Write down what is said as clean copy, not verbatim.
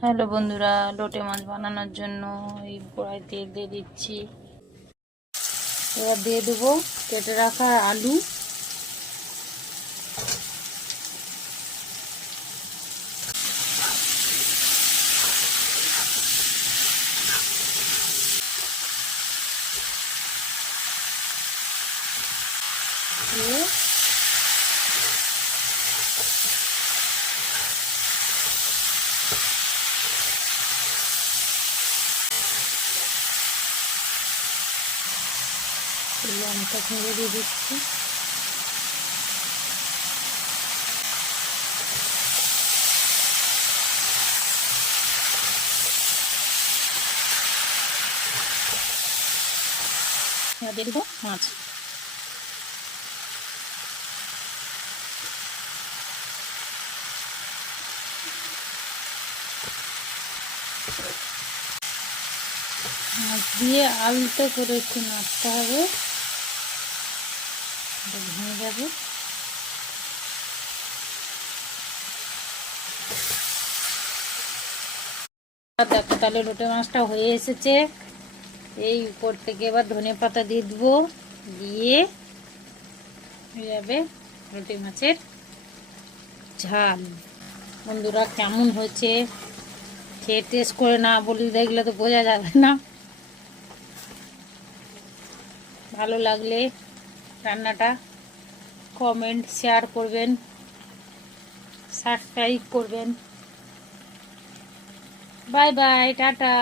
Hello বন্ধুরা, লোটে মাছ বানানোর জন্য এই কড়াই তেল দিয়ে দিচ্ছি। এবার দিয়ে দেবো কেটে রাখা আলু, দিয়ে লঙ্কা ছেড়ে দিয়ে দিচ্ছি। এবার দিয়ে দেবো মাছ। মাছ দিয়ে আলুতে করে একটু নাড়তে হবে, ভেঙে যাবে। দেখো তাহলে লোটে মাছটা হয়ে এসেছে। এই উপর থেকে এবার ধনেপাতা দিয়ে দেবো, দিয়ে হয়ে যাবে লোটে মাছের ঝাল। বন্ধুরা কেমন হয়েছে খেয়ে টেস্ট করে না বলি দেখলে তো বোঝা যাবে না। ভালো লাগলে রান্নাটা কমেন্ট শেয়ার করবেন, সাবস্ক্রাইব করবেন। Bye bye, tata.